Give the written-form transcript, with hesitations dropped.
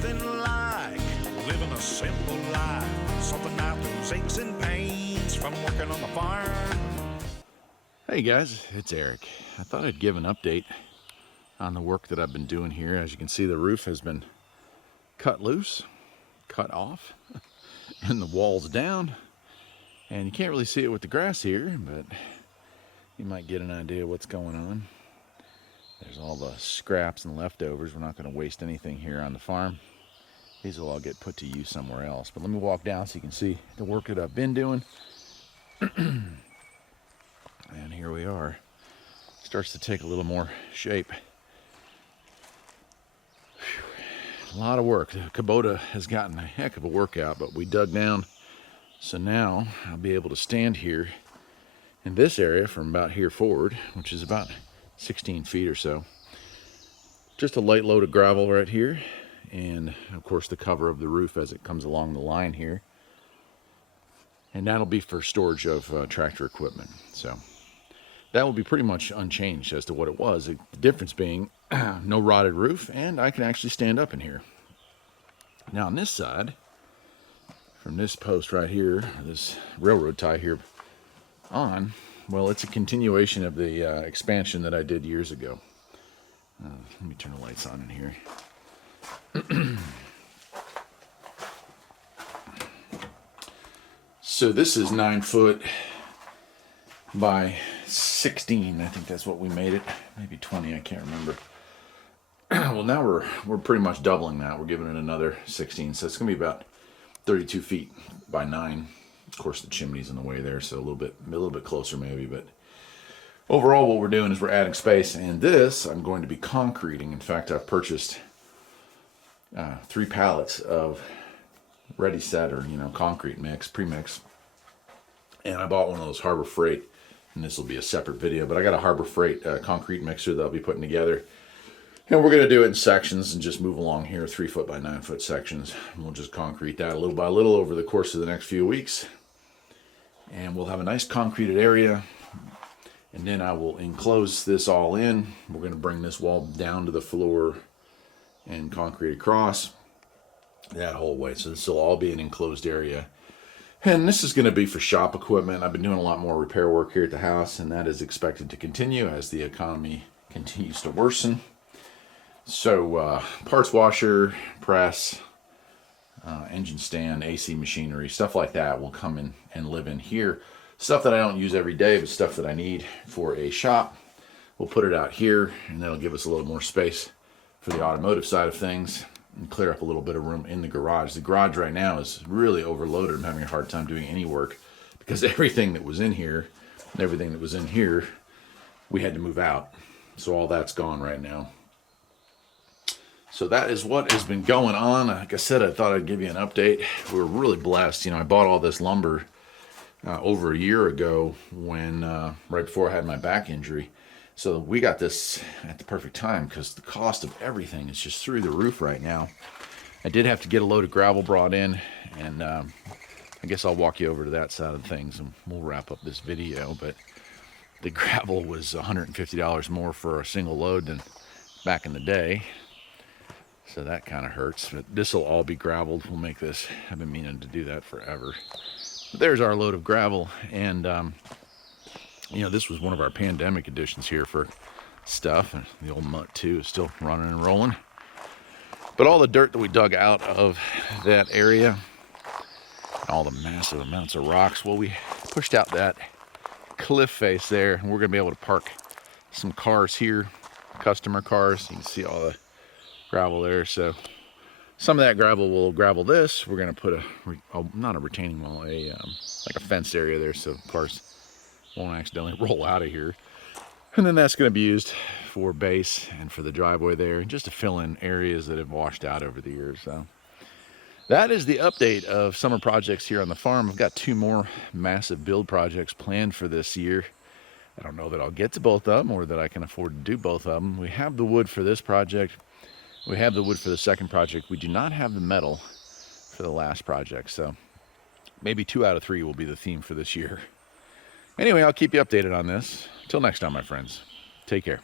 nothing like living a simple life. Something out those aches and pains from working on the farm. Hey guys, it's Eric. I thought I'd give an update on the work that I've been doing here. As you can see, the roof has been cut loose, cut off, and the wall's down. And you can't really see it with the grass here, but you might get an idea what's going on. There's all the scraps and leftovers. We're not going to waste anything here on the farm. These will all get put to use somewhere else. But let me walk down so you can see the work that I've been doing. And here we are. Starts to take a little more shape. Whew. A lot of work. The Kubota has gotten a heck of a workout, but we dug down. So now I'll be able to stand here in this area from about here forward, which is about 16 feet or so. Just a light load of gravel right here, and of course the cover of the roof as it comes along the line here. And that'll be for storage of tractor equipment. So that will be pretty much unchanged as to what it was. The difference being no rotted roof, and I can actually stand up in here. Now on this side, from this post right here, this railroad tie here on, well, it's a continuation of the expansion that I did years ago. Let me turn the lights on in here. So this is 9 foot by 16. I think that's what we made it. Maybe 20, I can't remember. Well, now we're pretty much doubling that. We're giving it another 16. So it's going to be about 32 feet by 9. Of course, the chimney's in the way there, so a little bit closer maybe. But overall, what we're doing is we're adding space. And this, I'm going to be concreting. In fact, I've purchased 3 pallets of ready set or concrete mix, pre-mix. And I bought one of those Harbor Freight, and this will be a separate video. But I got a Harbor Freight concrete mixer that I'll be putting together. And we're going to do it in sections and just move along here, 3 foot by 9 foot sections. And we'll just concrete that little by little over the course of the next few weeks. And we'll have a nice concreted area. And then I will enclose this all in. We're going to bring this wall down to the floor and concrete across that whole way. So this will all be an enclosed area. And this is going to be for shop equipment. I've been doing a lot more repair work here at the house, and that is expected to continue as the economy continues to worsen. So parts washer, press, engine stand, AC machinery, stuff like that will come in and live in here. Stuff that I don't use every day, but stuff that I need for a shop. We'll put it out here, and that'll give us a little more space for the automotive side of things and clear up a little bit of room in the garage. The garage right now is really overloaded. I'm having a hard time doing any work because everything that was in here and everything that was in here, we had to move out. So all that's gone right now. So that is what has been going on. Like I said, I thought I'd give you an update. We're really blessed. I bought all this lumber over a year ago when right before I had my back injury. So we got this at the perfect time because the cost of everything is just through the roof right now. I did have to get a load of gravel brought in, and I guess I'll walk you over to that side of things and we'll wrap up this video. But the gravel was $150 more for a single load than back in the day. So that kind of hurts, but this will all be gravelled. We'll make this. I've been meaning to do that forever. But there's our load of gravel, and this was one of our pandemic editions here for stuff, and the old Mutt 2 is still running and rolling. But all the dirt that we dug out of that area, all the massive amounts of rocks, well, we pushed out that cliff face there, and we're going to be able to park some cars here, customer cars. You can see all the gravel there. So some of that gravel will gravel this. We're going to put not a retaining wall, like a fenced area there so cars won't accidentally roll out of here. And then that's going to be used for base and for the driveway there, and just to fill in areas that have washed out over the years. So that is the update of summer projects here on the farm. I've got 2 more massive build projects planned for this year. I don't know that I'll get to both of them or that I can afford to do both of them. We have the wood for this project. We have the wood for the second project. We do not have the metal for the last project. So maybe 2 out of 3 will be the theme for this year. Anyway, I'll keep you updated on this. Till next time, my friends. Take care.